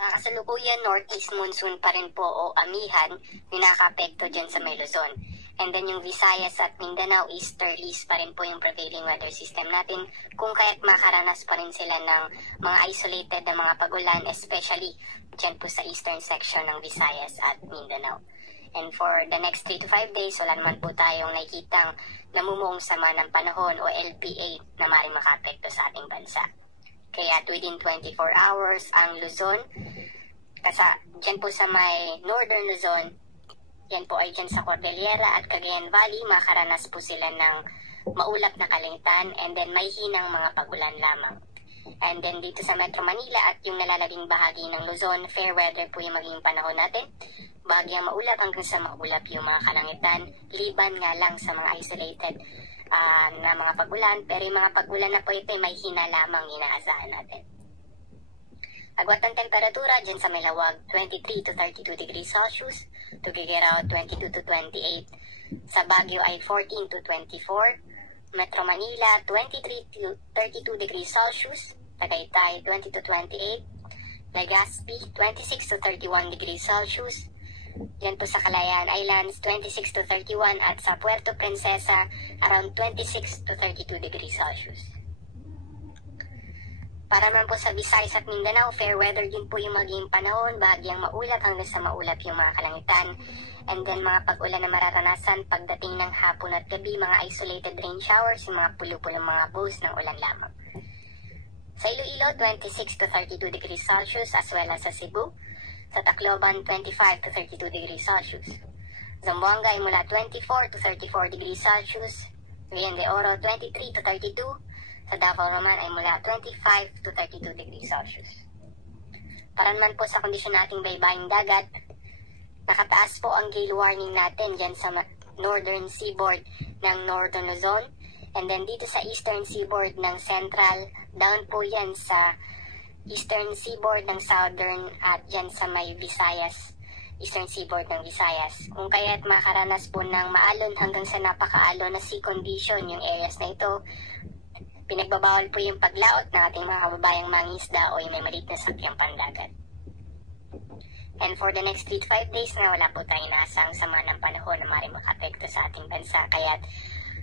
Kasalukuyan, northeast monsoon pa rin po o amihan yung nakaka-apekto dyan sa may Luzon. And then yung Visayas at Mindanao, easterlies pa rin po yung prevailing weather system natin, kung kaya't makaranas pa rin sila ng mga isolated na mga pagulan, especially dyan po sa eastern section ng Visayas at Mindanao. And for the next 3 to 5 days, wala naman po tayong nakikitang namumuong sama ng panahon o LPA na maaaring maka-apekto sa ating bansa. Kaya within 24 hours, ang Luzon, kasi dyan po sa may northern Luzon, yan po ay dyan sa Cordillera at Cagayan Valley, makaranas po sila ng maulap na kalangitan and then may hinang mga pagulan lamang. And then dito sa Metro Manila at yung nalalabing bahagi ng Luzon, fair weather po yung magiging panahon natin. Bahagyang maulap hanggang sa maulap yung mga kalangitan, liban nga lang sa mga isolated na mga pagulan, pero yung mga pagulan na po ito ay may hina lamang inaasahan natin. Agwat ng temperatura dyan sa Melawag, 23 to 32 degrees Celsius, Tuguegarao 22 to 28, sa Baguio ay 14 to 24, Metro Manila 23 to 32 degrees Celsius, Tagaytay 20 to 28, Legazpi 26 to 31 degrees Celsius, yan po sa Calayan Islands, 26 to 31 at sa Puerto Princesa, around 26 to 32 degrees Celsius. Para naman po sa Visayas at Mindanao, fair weather din po yung magiging panahon, bahagyang maulap hanggang sa maulap yung mga kalangitan. And then mga pag-ulan na mararanasan pagdating ng hapon at gabi, mga isolated rain showers, yung mga pulo-pulong mga bows ng ulan lamang. Sa Iloilo, 26 to 32 degrees Celsius as well as sa Cebu. Sa Tacloban, 25 to 32 degrees Celsius. Zamboanga ay mula 24 to 34 degrees Celsius. Cagayan de Oro, 23 to 32. Sa Davao naman ay mula 25 to 32 degrees Celsius. Para naman po sa kondisyon nating baybaying dagat, nakataas po ang gale warning natin dyan sa northern seaboard ng northern Luzon. And then dito sa eastern seaboard ng central, down po yan sa eastern seaboard ng southern at dyan sa may Visayas, eastern seaboard ng Visayas. Kung kaya't makaranas po ng maalon hanggang sa napakaalon na sea condition yung areas na ito, pinagbabawal po yung paglaot ng ating mga kababayang mangingisda o yung may maliit na sakyang pandagat. And for the next 3 to 5 days na wala po tayong inaasang sama ng panahon na maaaring maka-apekto sa ating bansa. Kaya't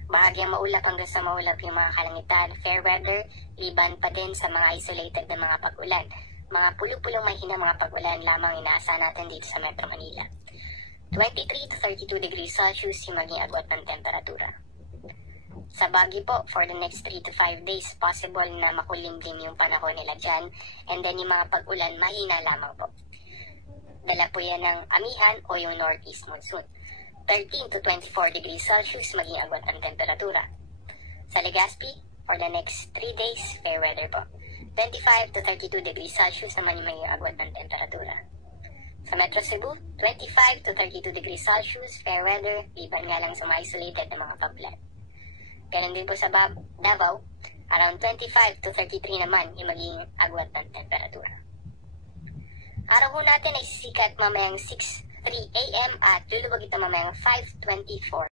bahagyang maulap hanggang sa maulap yung mga kalangitan, fair weather, liban pa din sa mga isolated na mga pag-ulan. Mga pulo-pulong mahina mga pag-ulan lamang inaasahan natin dito sa Metro Manila. 23 to 32 degrees Celsius yung maging agwat ng temperatura. Sa Baguio po, for the next 3 to 5 days, possible na makulimlim yung panahon nila dyan. And then yung mga pag-ulan, mahina lamang po. Dala po yan ng amihan o yung northeast monsoon. 13 to 24 degrees Celsius maging agwat ang temperatura. Sa Legazpi, for the next 3 days, fair weather po. 25 to 32 degrees Celsius naman yung maging agwat ng temperatura. Sa Metro Cebu, 25 to 32 degrees Celsius, fair weather, liban nga lang sa mga isolated na mga paglan. Ganun din po sa Davao, around 25 to 33 naman yung maging agwat ng temperatura. Araw po natin ay sisikat mamayang 6:03 AM at lulubog ito mamayang 5:24.